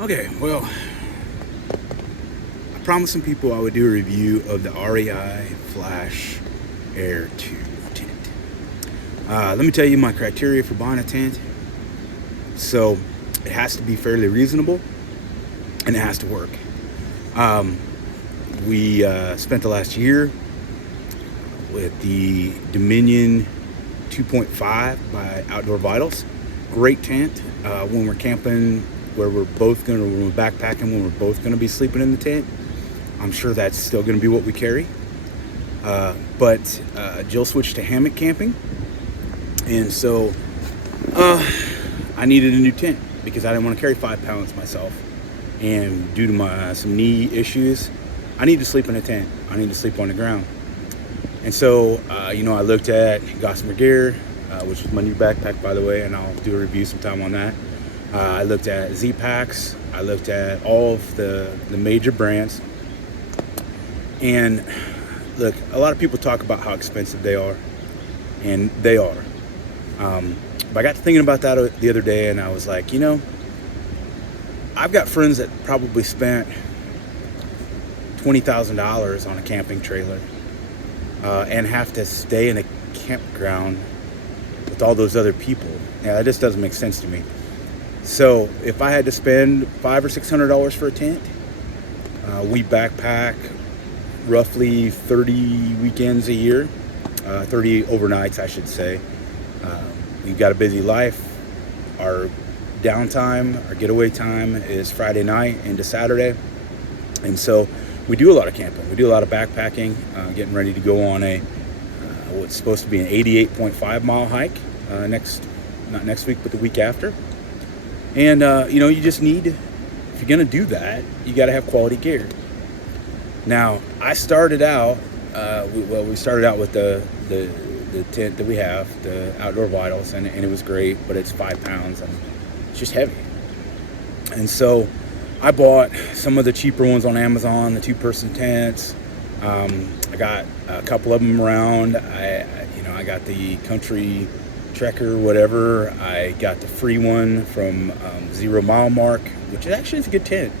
Okay, well, I promised some people I would do a review of the REI Falsh Air 2 tent. Let me tell you my criteria for buying a tent. So it has to be fairly reasonable and it has to work. We spent the last year with the Dominion 2.5 by Outdoor Vitals. Great tent when we're camping, when we're backpacking, when we're both gonna be sleeping in the tent. I'm sure that's still gonna be what we carry. But Jill switched to hammock camping, and so I needed a new tent because I didn't want to carry 5 pounds myself. And due to some knee issues, I need to sleep in a tent. I need to sleep on the ground. And so, I looked at Gossamer Gear, which is my new backpack, by the way, and I'll do a review sometime on that. I looked at Z-Packs. I looked at all of the major brands. And look, a lot of people talk about how expensive they are, and they are. But I got to thinking about that the other day, and I was like, I've got friends that probably spent $20,000 on a camping trailer and have to stay in a campground with all those other people. Yeah, that just doesn't make sense to me. So if I had to spend $500 or $600 for a tent, we backpack roughly 30 weekends a year, 30 overnights, I should say. We've got a busy life. Our downtime, our getaway time is Friday night into Saturday. And so we do a lot of camping. We do a lot of backpacking, getting ready to go on what's supposed to be an 88.5 mile hike not next week, but the week after. And, you just need, if you're going to do that, you got to have quality gear. Now, I started out, we started out with the tent that we have, the Outdoor Vitals, and it was great, but it's 5 pounds and it's just heavy. And so I bought some of the cheaper ones on Amazon, the 2-person tents. I got a couple of them around. I got the Country Trekker, whatever. I got the free one from 0 Mile Mark, which actually is a good tent.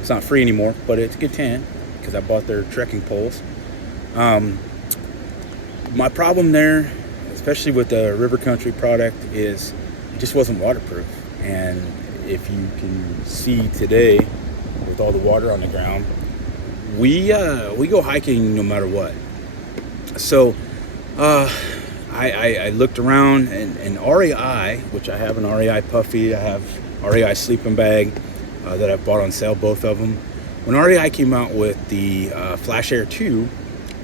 It's not free anymore, but it's a good tent because I bought their trekking poles. My problem there, especially with the River Country product, is it just wasn't waterproof. And if you can see today, with all the water on the ground, we go hiking no matter what. So I looked around, and REI, which I have an REI Puffy, I have REI sleeping bag that I bought on sale, both of them. When REI came out with the Falsh Air 2,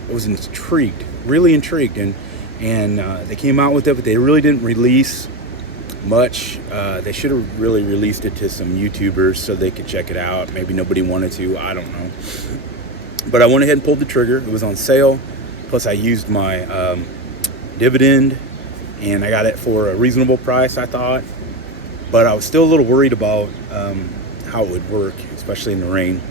I was intrigued, really intrigued, and they came out with it, but they really didn't release much. They should have really released it to some YouTubers so they could check it out. Maybe nobody wanted to, I don't know. But I went ahead and pulled the trigger. It was on sale. Plus I used my dividend, and I got it for a reasonable price, I thought. But I was still a little worried about how it would work, especially in the rain.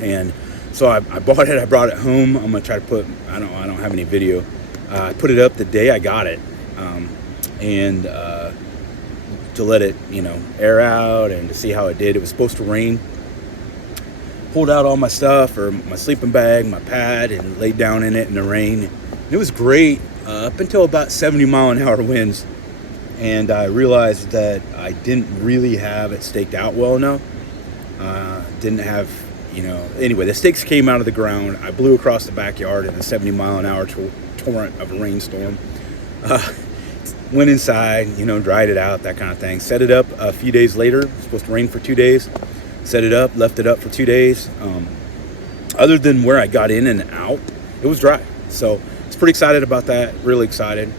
And so I bought it. I brought it home. I'm gonna try to put, I don't have any video. I put it up the day I got it, and to let it air out and to see how it did. It was supposed to rain. Pulled out all my stuff, or my sleeping bag, my pad, and laid down in it in the rain. It was great up until about 70-mile-an-hour winds, and I realized that I didn't really have it staked out well enough. Didn't have, anyway, the stakes came out of the ground. I blew across the backyard in a 70-mile-an-hour torrent of a rainstorm. Went inside, dried it out, that kind of thing. Set it up a few days later. It was supposed to rain for 2 days. Set it up, left it up for 2 days. Other than where I got in and out, it was dry. So I was pretty excited about that, really excited.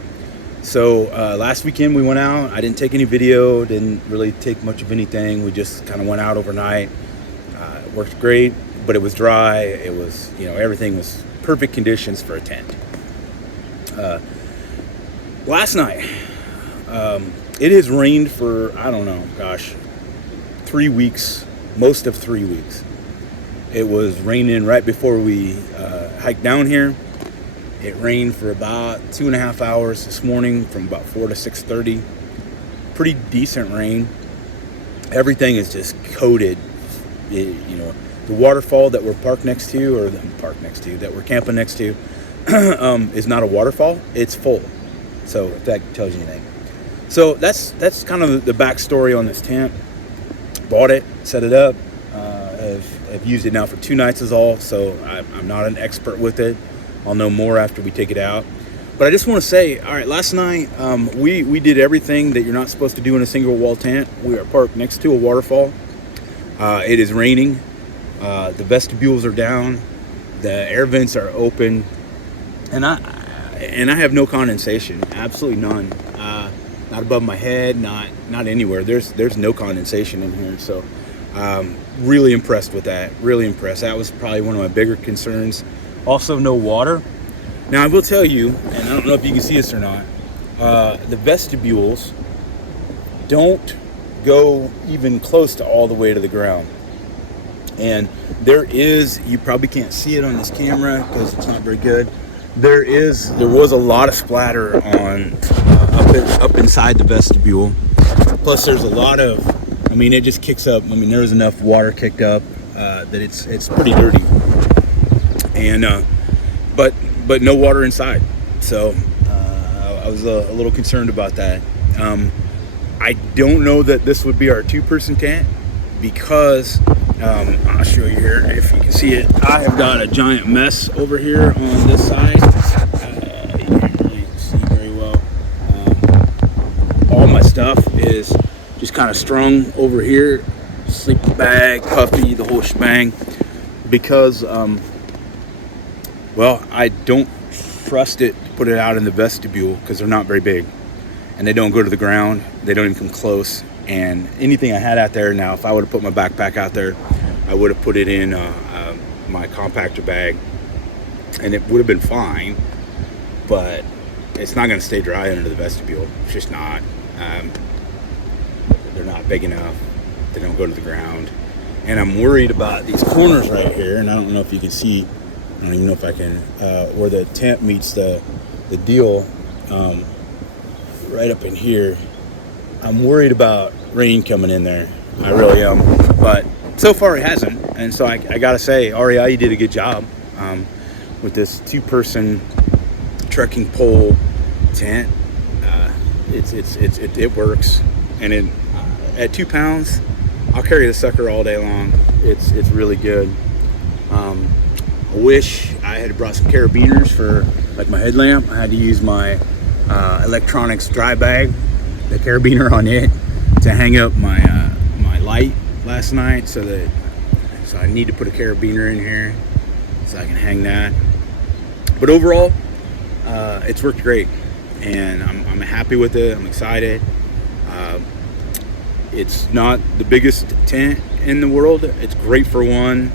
So last weekend we went out. I didn't take any video, didn't really take much of anything. We just kind of went out overnight. It worked great, but it was dry. It was, everything was perfect conditions for a tent. Last night, it has rained for, 3 weeks, most of 3 weeks. It was raining right before we hiked down here. It rained for about 2.5 hours this morning, from about 4 to 6:30. Pretty decent rain. Everything is just coated. You know, the waterfall that we're parked next to, or that we're camping next to, is not a waterfall. It's full. So if that tells you anything. So that's kind of the backstory on this tent. Bought it, set it up. I've used it now for 2 nights is all. So I'm not an expert with it. I'll know more after we take it out. But I just want to say, all right, last night we did everything that you're not supposed to do in a single wall tent. We are parked next to a waterfall. It is raining. The vestibules are down. The air vents are open, and I have no condensation. Absolutely none. Not above my head. Not anywhere. There's no condensation in here. So really impressed with that. Really impressed. That was probably one of my bigger concerns. Also, no water. Now I will tell you, and I don't know if you can see this or not. The vestibules don't go even close to all the way to the ground. And there you probably can't see it on this camera because it's not very good. There was a lot of splatter on up inside the vestibule. Plus there's a lot of, it just kicks up. There was enough water kicked up that it's pretty dirty. And but no water inside. So I was a little concerned about that. I don't know that this would be our 2-person tent because I'll show you here if you can see it. I have got a giant mess over here on this side. You can't really see very well. All my stuff is just kind of strung over here. Sleeping bag, puffy, the whole shebang. Because, I don't trust it to put it out in the vestibule because they're not very big. And they don't go to the ground. They don't even come close. And anything I had out there now, if I would have put my backpack out there, I would have put it in my compactor bag, and it would have been fine. But it's not going to stay dry under the vestibule. It's just not. They're not big enough. They don't go to the ground. And I'm worried about these corners right here. And I don't know if you can see. I don't even know if I can. Where the tent meets the deal. Right up in here. I'm worried about rain coming in there. I really am. But so far it hasn't. And so I gotta say, REI, you did a good job with this 2-person trekking pole tent. It works. And at 2 pounds, I'll carry the sucker all day long. It's really good. I wish I had brought some carabiners for like my headlamp. I had to use my electronics dry bag, the carabiner on it, to hang up my my light last night. So I need to put a carabiner in here so I can hang that. But overall, it's worked great, and I'm happy with it. I'm excited. It's not the biggest tent in the world. It's great for one.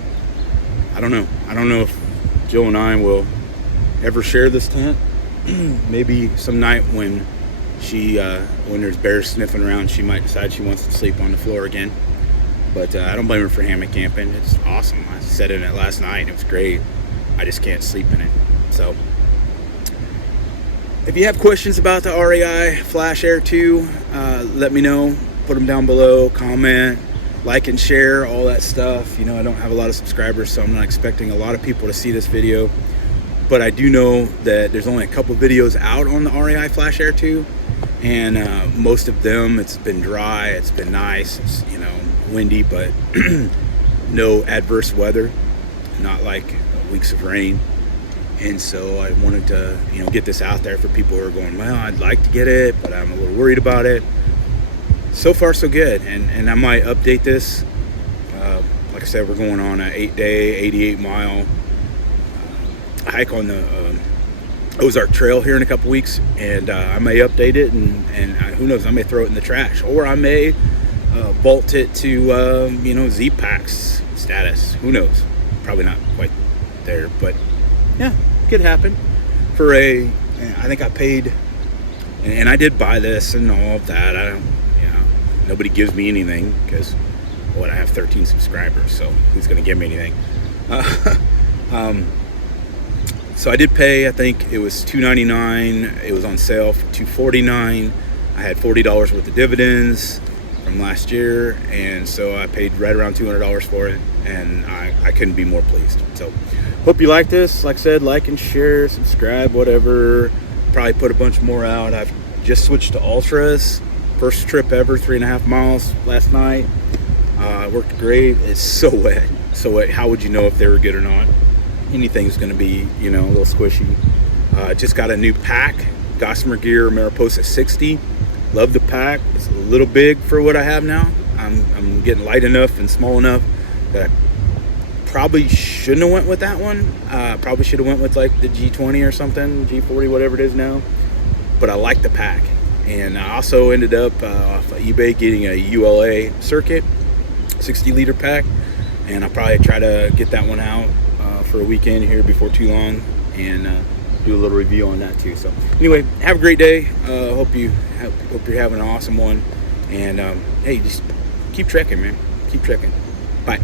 I don't know if Jill and I will ever share this tent. Maybe some night when there's bears sniffing around, she might decide she wants to sleep on the floor again. But I don't blame her for hammock camping. It's awesome. I sat in it last night. It was great. I just can't sleep in it. So if you have questions about the REI Falsh Air 2, let me know. Put them down below. Comment, like, and share, all that stuff. I don't have a lot of subscribers, so I'm not expecting a lot of people to see this video. But I do know that there's only a couple videos out on the REI Falsh Air 2, and most of them, it's been dry, it's been nice, it's windy, but no adverse weather, not like weeks of rain. And so I wanted to get this out there for people who are going, well, I'd like to get it, but I'm a little worried about it. So far so good, and I might update this. Like I said, we're going on an 8-day 88-mile hike on the Ozark Trail here in a couple weeks, and I may update it, and who knows, I may throw it in the trash, or I may vault it to Z-Packs status. Who knows? Probably not quite there, but yeah, could happen. I think I paid, and I did buy this and all of that. Nobody gives me anything because I have 13 subscribers, so who's going to give me anything? So I did pay, I think it was $2.99. It was on sale for $2.49. I had $40 worth of dividends. from last year, and so I paid right around $200 for it, and I couldn't be more pleased. So hope you like this. Like I said, like and share, subscribe, whatever. Probably put a bunch more out. I've just switched to Ultras. First trip ever, 3.5 miles last night. Worked great. It's so wet. So wet. How would you know if they were good or not? Anything's going to be, a little squishy. Just got a new pack, Gossamer Gear Mariposa 60. Love the pack. It's a little big for what I have now. I'm getting light enough and small enough that I probably shouldn't have went with that one. Probably should have went with like the G20 or something, G40, whatever it is now. But I like the pack. And I also ended up off of eBay getting a ULA Circuit 60-liter pack. And I'll probably try to get that one out for a weekend here before too long, and do a little review on that too. So anyway, have a great day. Hope you're having an awesome one. And hey, just keep trekking, man. Keep trekking. Bye.